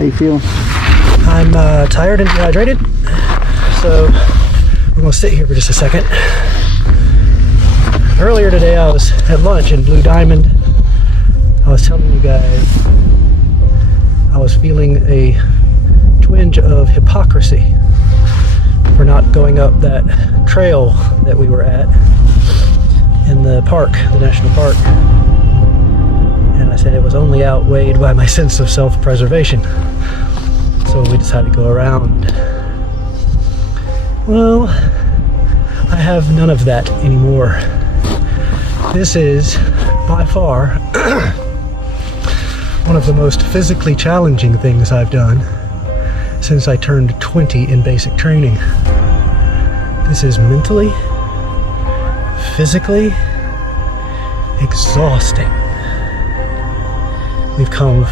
How you feeling? I'm tired and dehydrated, so we're gonna sit here for just a second. Earlier today I was at lunch in Blue Diamond. I was telling you guys I was feeling a twinge of hypocrisy for not going up that trail that we were at in the park, the national park. And I said it was only outweighed by my sense of self-preservation. So we decided to go around. Well, I have none of that anymore. This is by far one of the most physically challenging things I've done since I turned 20 in basic training. This is mentally, physically exhausting. We've come